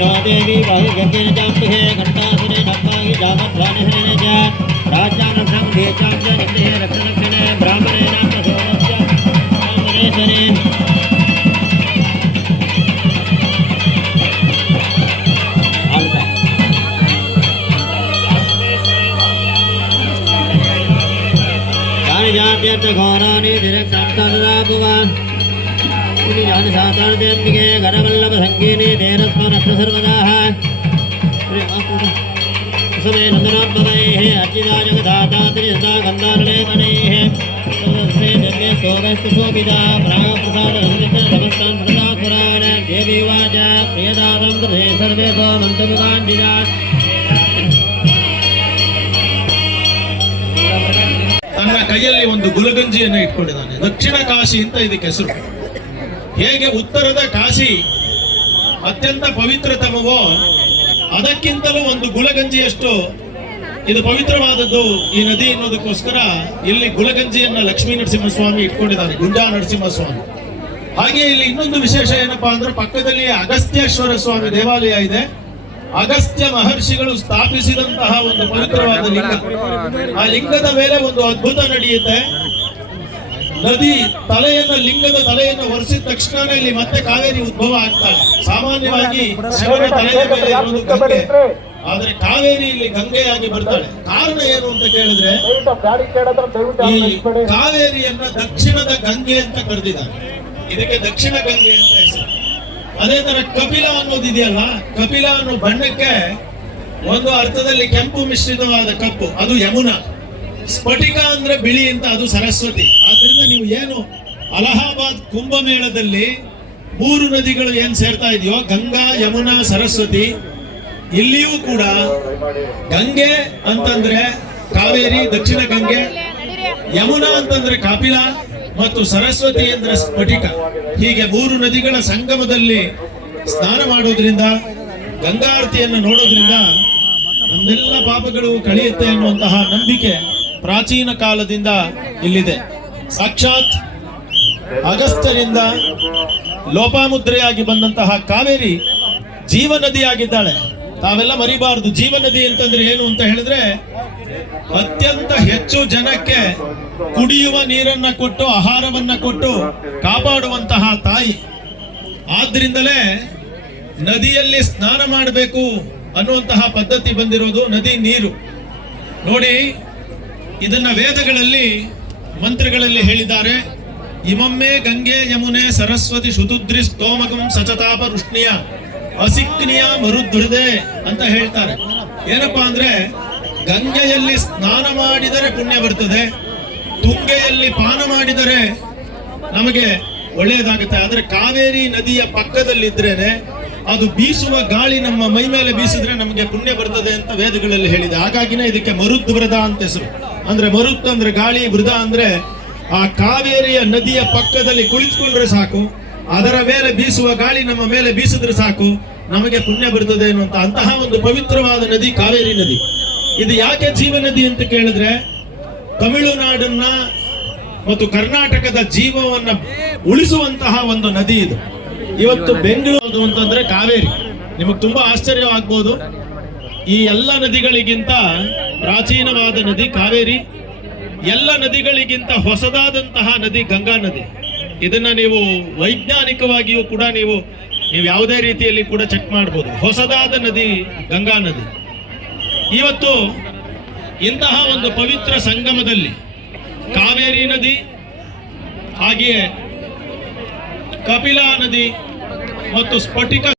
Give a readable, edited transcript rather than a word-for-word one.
No देवी बाहुगर्भेण चाम्बुहे घण्टासुरे नप्पाहि जामध्वानहरेण च राज्यानसंघे चाम्बे निग्रहे रक्षरक्षणे ब्राह्मणेन प्रसोदस्य ब्राह्मणेश्वरे घोरानि दिरक्षान्तराभुवान् शास्त्रार्थे घनवल्लभ संगीने तेरस्मरक्ष सर्वदाः समे नन्दनात्मनैः अर्चिता जगदाता त्रिशता गन्धानुलेपनैः सोऽस्ते जन्मे सोमस्तु शोभिता प्रागप्रसादसंरक्षणसमस्तान् प्रणतासुरान् देवी उवाच प्रियदातं कृते सर्वे सोमन्तविवाञ्छितान् ತನ್ನ ಕೈಯಲ್ಲಿ ಒಂದು ಗುಲಗಂಜಿಯನ್ನು ಇಟ್ಕೊಂಡಿದ್ದಾನೆ. ದಕ್ಷಿಣ ಕಾಶಿ ಅಂತ ಇದಕ್ಕೆ ಹೆಸರು. ಹೇಗೆ ಉತ್ತರದ ಕಾಶಿ ಅತ್ಯಂತ ಪವಿತ್ರತಮವೋ ಅದಕ್ಕಿಂತಲೂ ಒಂದು ಗುಲಗಂಜಿಯಷ್ಟು ಇದು ಪವಿತ್ರವಾದದ್ದು ಈ ನದಿ ಎನ್ನುವುದಕ್ಕೋಸ್ಕರ ಇಲ್ಲಿ ಗುಲಗಂಜಿಯನ್ನ ಲಕ್ಷ್ಮೀ ನರಸಿಂಹಸ್ವಾಮಿ ಇಟ್ಕೊಂಡಿದ್ದಾನೆ, ಗುಂಡಾ ನರಸಿಂಹಸ್ವಾಮಿ. ಹಾಗೆ ಇಲ್ಲಿ ಇನ್ನೊಂದು ವಿಶೇಷ ಏನಪ್ಪಾ ಅಂದ್ರೆ ಪಕ್ಕದಲ್ಲಿ ಅಗಸ್ತ್ಯೇಶ್ವರ ಸ್ವಾಮಿ ದೇವಾಲಯ ಇದೆ. ಅಗಸ್ತ್ಯ ಮಹರ್ಷಿಗಳು ಸ್ಥಾಪಿಸಿದಂತಹ ಒಂದು ಪವಿತ್ರವಾದ ಲಿಂಗ. ಆ ಲಿಂಗದ ಮೇಲೆ ಒಂದು ಅದ್ಭುತ ನಡೆಯುತ್ತೆ. ನದಿ ಲಿಂಗದ ತಲೆಯನ್ನು ಒರೆಸಿದ ತಕ್ಷಣ ಇಲ್ಲಿ ಮತ್ತೆ ಕಾವೇರಿ ಉದ್ಭವ ಆಗ್ತಾಳೆ. ಸಾಮಾನ್ಯವಾಗಿ ಶಿವನ ತಲೆಯ ಮೇಲೆ ಇರುವುದು ಗಂಗೆ, ಆದ್ರೆ ಕಾವೇರಿ ಇಲ್ಲಿ ಗಂಗೆಯಾಗಿ ಬರ್ತಾಳೆ. ಕಾರಣ ಏನು ಅಂತ ಕೇಳಿದ್ರೆ ಈ ಕಾವೇರಿಯನ್ನ ದಕ್ಷಿಣದ ಗಂಗೆ ಅಂತ ಕರೆದಿದ್ದಾರೆ. ಇದಕ್ಕೆ ದಕ್ಷಿಣ ಗಂಗೆ ಅಂತ ಹೆಸರು. ಅದೇ ತರ ಕಪಿಲ ಅನ್ನೋದಿದೆಯಲ್ಲ, ಕಪಿಲ ಅನ್ನೋ ಬಣ್ಣಕ್ಕೆ ಒಂದು ಅರ್ಥದಲ್ಲಿ ಕೆಂಪು ಮಿಶ್ರಿತವಾದ ಕಪ್ಪು, ಅದು ಯಮುನಾ. ಸ್ಫಟಿಕ ಅಂದ್ರೆ ಬಿಳಿ ಅಂತ, ಅದು ಸರಸ್ವತಿ. ಆದ್ರಿಂದ ನೀವು ಏನು ಅಲಹಾಬಾದ್ ಕುಂಭಮೇಳದಲ್ಲಿ 3 ನದಿಗಳು ಏನ್ ಸೇರ್ತಾ ಇದೆಯೋ, ಗಂಗಾ, ಯಮುನಾ, ಸರಸ್ವತಿ, ಇಲ್ಲಿಯೂ ಕೂಡ ಗಂಗೆ ಅಂತಂದ್ರೆ ಕಾವೇರಿ ದಕ್ಷಿಣ ಗಂಗೆ, ಯಮುನಾ ಅಂತಂದ್ರೆ ಕಪಿಲ ಮತ್ತು ಸರಸ್ವತಿ ಅಂದ್ರೆ ಸ್ಫಟಿಕ. ಹೀಗೆ 3 ನದಿಗಳ ಸಂಗಮದಲ್ಲಿ ಸ್ನಾನ ಮಾಡೋದ್ರಿಂದ, ಗಂಗಾರತಿಯನ್ನು ನೋಡೋದ್ರಿಂದ ನಮ್ಮೆಲ್ಲ ಪಾಪಗಳು ಕಳೆಯುತ್ತೆ ಅನ್ನುವಂತಹ ನಂಬಿಕೆ ಪ್ರಾಚೀನ ಕಾಲದಿಂದ ಇಲ್ಲಿದೆ. ಸಾಕ್ಷಾತ್ ಅಗಸ್ತ್ಯರಿಂದ ಲೋಪಾಮುದ್ರೆಯಾಗಿ ಬಂದಂತಹ ಕಾವೇರಿ ಜೀವನದಿಯಾಗಿದ್ದಾಳೆ. ತಾವೆಲ್ಲ ಮರಿಬಾರದು. ಜೀವನದಿ ಅಂತಂದ್ರೆ ಏನು ಅಂತ ಹೇಳಿದ್ರೆ, ಅತ್ಯಂತ ಹೆಚ್ಚು ಜನಕ್ಕೆ ಕುಡಿಯುವ ನೀರನ್ನ ಕೊಟ್ಟು, ಆಹಾರವನ್ನ ಕೊಟ್ಟು ಕಾಪಾಡುವಂತಹ ತಾಯಿ. ಆದ್ರಿಂದಲೇ ನದಿಯಲ್ಲಿ ಸ್ನಾನ ಮಾಡಬೇಕು ಅನ್ನುವಂತಹ ಪದ್ಧತಿ ಬಂದಿರೋದು. ನದಿ ನೀರು ನೋಡಿ, ಇದನ್ನ ವೇದಗಳಲ್ಲಿ ಮಂತ್ರಗಳಲ್ಲಿ ಹೇಳಿದ್ದಾರೆ. ಇಮಮ್ಮೆ ಗಂಗೆ ಯಮುನೆ ಸರಸ್ವತಿ ಶುತುದ್ರಿ ಸ್ತೋಮಕಂ ಸಚತಾಪ ವೃಷ್ಣಿಯ ಅಸಿಕ್ನಿಯ ಮರುದ್ರದೆ ಅಂತ ಹೇಳ್ತಾರೆ. ಏನಪ್ಪಾ ಅಂದ್ರೆ, ಗಂಗೆಯಲ್ಲಿ ಸ್ನಾನ ಮಾಡಿದರೆ ಪುಣ್ಯ ಬರ್ತದೆ, ತುಂಗೆಯಲ್ಲಿ ಪಾನ ಮಾಡಿದರೆ ನಮಗೆ ಒಳ್ಳೆಯದಾಗುತ್ತೆ. ಆದ್ರೆ ಕಾವೇರಿ ನದಿಯ ಪಕ್ಕದಲ್ಲಿದ್ರೇನೆ ಅದು ಬೀಸುವ ಗಾಳಿ ನಮ್ಮ ಮೈ ಮೇಲೆ ಬೀಸಿದ್ರೆ ನಮಗೆ ಪುಣ್ಯ ಬರ್ತದೆ ಅಂತ ವೇದಗಳಲ್ಲಿ ಹೇಳಿದೆ. ಹಾಗಾಗಿನೇ ಇದಕ್ಕೆ ಮರುದ್ ವೃದ ಅಂತ ಹೆಸರು. ಅಂದ್ರೆ ಮರುತ್ ಅಂದ್ರೆ ಗಾಳಿ, ವೃದ ಅಂದ್ರೆ ಆ ಕಾವೇರಿಯ ನದಿಯ ಪಕ್ಕದಲ್ಲಿ ಕುಳಿತುಕೊಂಡ್ರೆ ಸಾಕು, ಅದರ ಮೇಲೆ ಬೀಸುವ ಗಾಳಿ ನಮ್ಮ ಮೇಲೆ ಬೀಸಿದ್ರೆ ಸಾಕು, ನಮಗೆ ಪುಣ್ಯ ಬರ್ತದೆ ಅನ್ನುವಂತ ಅಂತಹ ಒಂದು ಪವಿತ್ರವಾದ ನದಿ ಕಾವೇರಿ ನದಿ. ಇದು ಯಾಕೆ ಜೀವನದಿ ಅಂತ ಕೇಳಿದ್ರೆ, ತಮಿಳುನಾಡನ್ನ ಮತ್ತು ಕರ್ನಾಟಕದ ಜೀವವನ್ನ ಉಳಿಸುವಂತಹ ಒಂದು ನದಿ ಇದು. ಇವತ್ತು ಬೆಂಗಳೂರು ಅಂತಂದ್ರೆ ಕಾವೇರಿ. ನಿಮಗೆ ತುಂಬಾ ಆಶ್ಚರ್ಯವಾಗಬಹುದು. ಈ ಎಲ್ಲ ನದಿಗಳಿಗಿಂತ ಪ್ರಾಚೀನವಾದ ನದಿ ಕಾವೇರಿ. ಎಲ್ಲ ನದಿಗಳಿಗಿಂತ ಹೊಸದಾದಂತಹ ನದಿ ಗಂಗಾ ನದಿ. ಇದನ್ನ ನೀವು ವೈಜ್ಞಾನಿಕವಾಗಿಯೂ ಕೂಡ ನೀವು ಯಾವುದೇ ರೀತಿಯಲ್ಲಿ ಕೂಡ ಚೆಕ್ ಮಾಡಬಹುದು. ಹೊಸದಾದ ನದಿ ಗಂಗಾ ನದಿ. ಇವತ್ತು ಇಂತಹ ಒಂದು ಪವಿತ್ರ ಸಂಗಮದಲ್ಲಿ ಕಾವೇರಿ ನದಿ, ಹಾಗೆಯೇ ಕಪಿಲಾ ನದಿ ಮತ್ತು ಸ್ಫಟಿಕ